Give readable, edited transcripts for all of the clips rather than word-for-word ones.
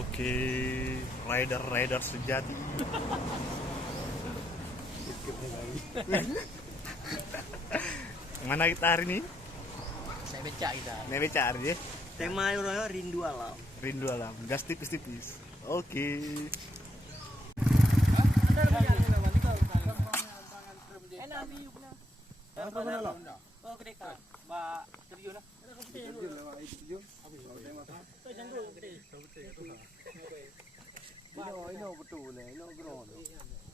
Oke, rider sejati. Mana kita hari ini? Naik becak kita. Naik becak hari ini. Tema orangnya rindu alam. Rindu alam, gas tipis-tipis. Oke.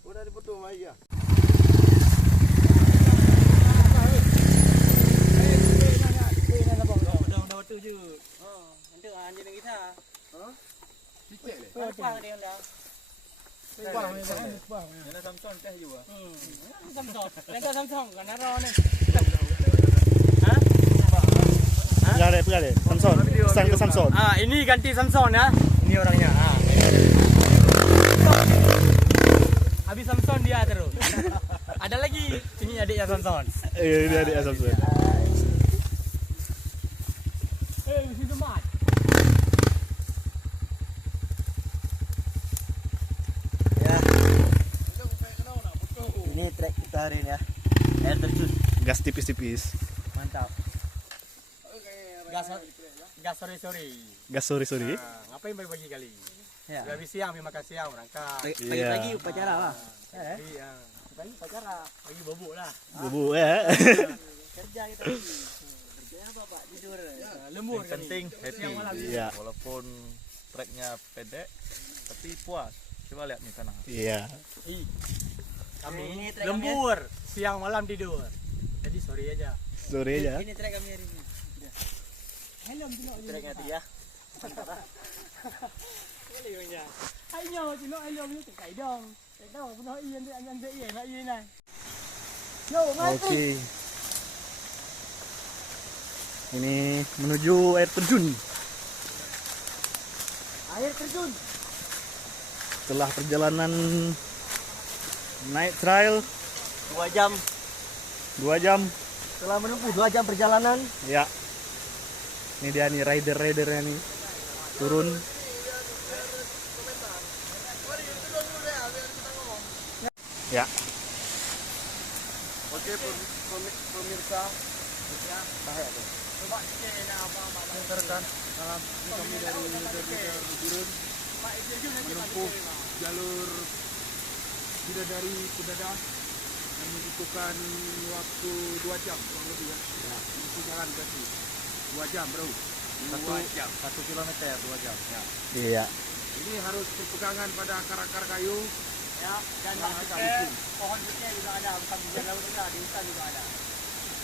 Udah diputus aja. Udah waktu je. Nanti anjing kita. Apa dia dah? Ini Samsung teh juga. Samsung. Lengkap Samsung kan Naro ni. Pegang deh. Samson. Pesan ke Samson. Ini ganti Samsung ya. Ini orangnya. Habis Samsung dia terus. Ada lagi. Ini adiknya Samsung. Ini adik Samson. Situ mat. Ya. Ini trek kita hari ini ya. Air terjun. Gas tipis-tipis. Mantap. Gas sore-sore. Gas sore-sore. Ngapain pagi-pagi kali? Ya. Habis siang makan siang berangkat. Pagi-pagi upacara lah. Iya. Pagi upacara. Pagi bobok lah. Bubuk ya. Kerja kita lagi. Kerja apa Pak? Tidur. Lembur Yang penting happy. Iya. Walaupun treknya pendek tapi puas. Coba lihat nih sana. Iya. Kami Ini trek lembur, siang malam tidur. Jadi sore aja. Sore aja. Ini trek kami hari ini. Helm tino Treknya 3. Boleh punya. Ayo tino helm ni kai dong. Kai dong puno ian dia anjang dia nak ian nai. Yo, mari. Oke. Ini menuju air terjun. Air terjun. Setelah perjalanan naik trail 2 jam. 2 jam. Setelah menempuh 2 jam perjalanan, Ya. Ini dia nih ridernya nih. Turun. Ya. oke pemirsa. Coba cek apa-apa. Rekan salam kami dari Gurun menempuh jalur Bidadari Kudada dan membutuhkan waktu 2 jam kurang lebih ya. Itu jalan kaki 2 jam bro. 1 kilometer 2 jam. Ya. Iya. Ini harus berpegangan pada akar-akar kayu. Ya, dan Jangan tak kita pohon putih juga ada, bukan hujan laut juga, di hutan juga ada.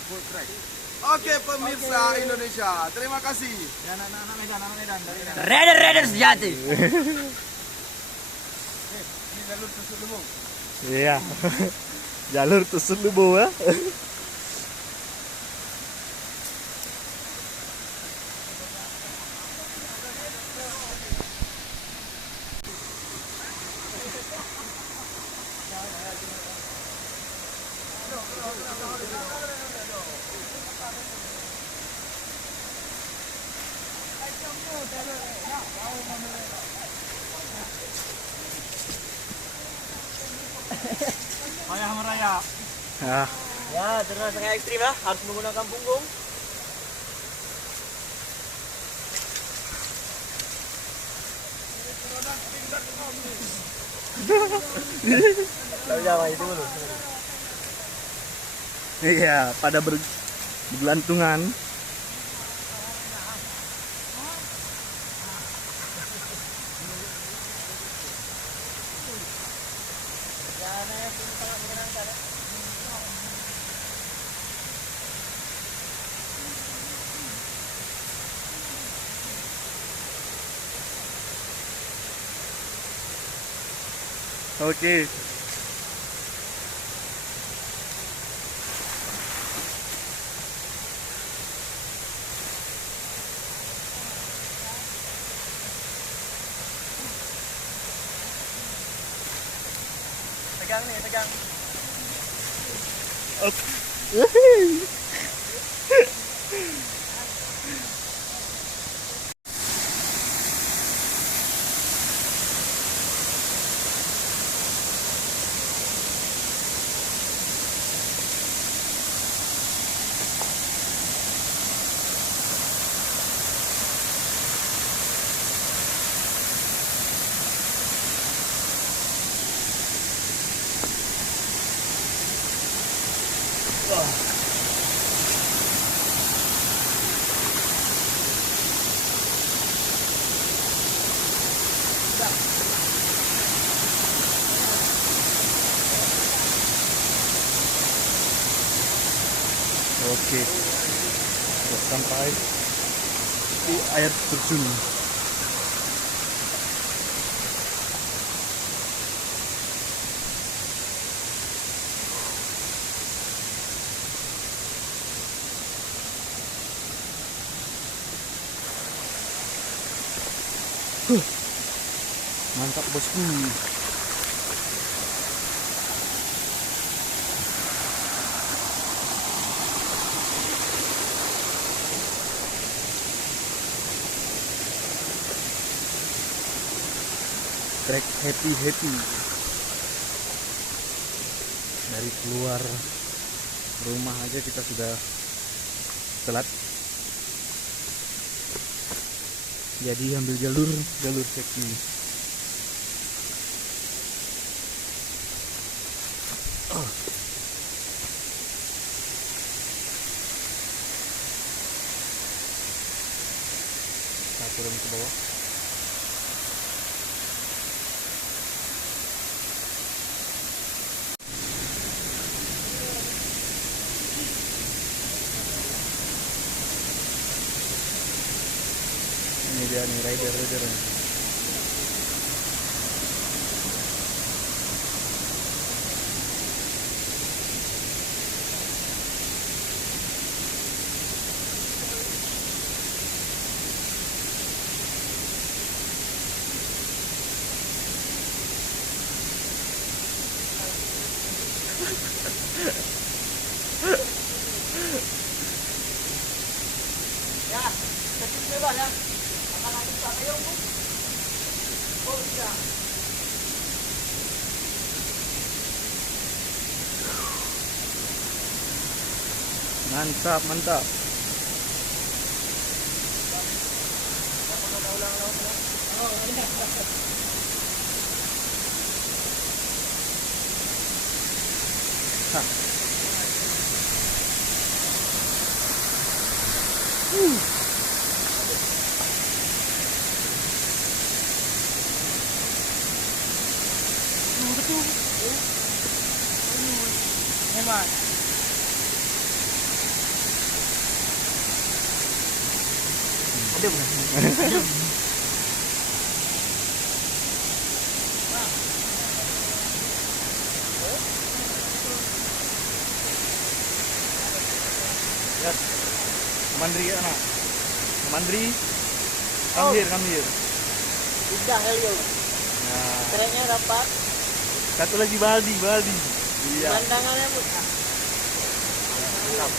Full track. Oke pemirsa Indonesia, terima kasih. Dan anak-anak Medan dari Medan. Rider sejati. Ini jalur tusuk lubung. Iya. Jalur tusuk lubu ya. Ayah meraya. Ah, Ya, terus sangat ekstrim ya, harus menggunakan punggung. Tahu jangan itu dulu. iya, pada bergelantungan. Oke. Pegang nih, pegang. Oke, sudah sampai di air terjun. Mantap bosku. Trek happy. Dari keluar rumah aja kita sudah telat. Jadi ambil jalur happy. Kita turun ke bawah. Ini dia nih rider-ridernya. Ya, kecil bebas ya. Akan lagi tak payung tu. Oh, tidak. Mantap. Betul. Hemat. Ada bukan? Ya, Mandri anak. Mandri, come here. Sudah Helio. Nah, Treknya dapat. satu lagi Baldi. Iya. Pandangannya pun. Mantap.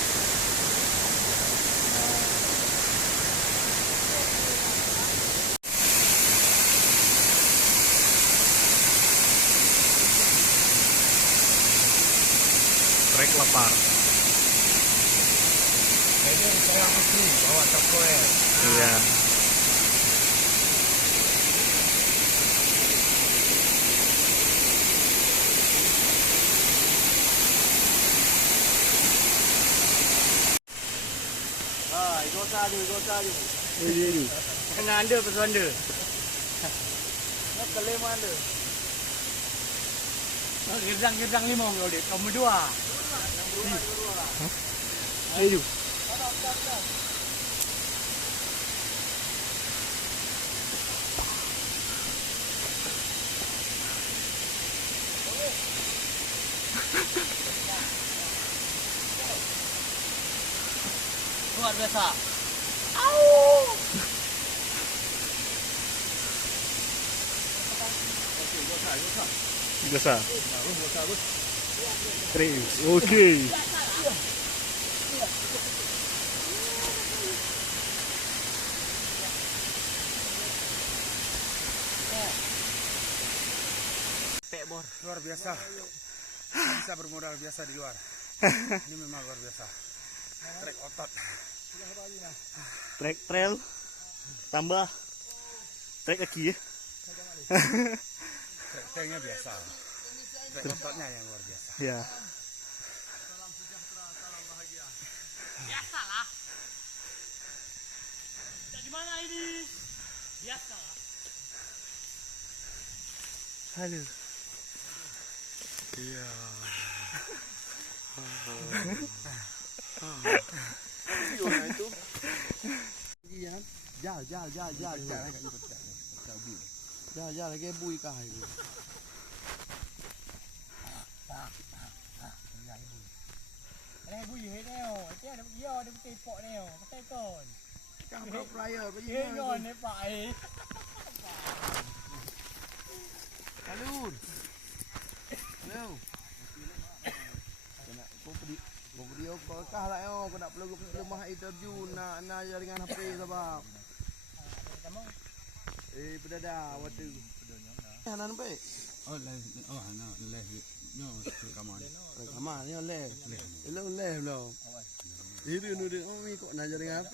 Trek lapar. Kayaknya saya mesti bawa Tupperware. Iya. Ikut saja. Ini. Kena anda pasal anda. Nak kelem anda. Girdang lima kalau dia. Kamu dua. Ayo. Luar biasa. Biasa. Terus. Oke. Luar biasa. Bisa bermodal biasa di luar. Ini memang luar biasa. Trek otot. Trek trail tambah trek kaki ya. Treknya biasa. Trek ototnya yang luar biasa. Ya. Biasalah. Di mana ini? Biasalah. Aduh. Iya. Video lah itu. Jal lagi bui kah itu. Đây bùi hết nèo, cái nó do nó cái pọ nèo, cái tay còn. Kah bro flyer bagi. Cái ngon này phải. Alur. Hello. Kau video kau kah lah kau nak perlu lemah interview nak jaringan HP sebab. Pedadah waktu. Hanan baik. Rekaman ni leh. Hello leh belum. Ini nu dia kok nak jaringan HP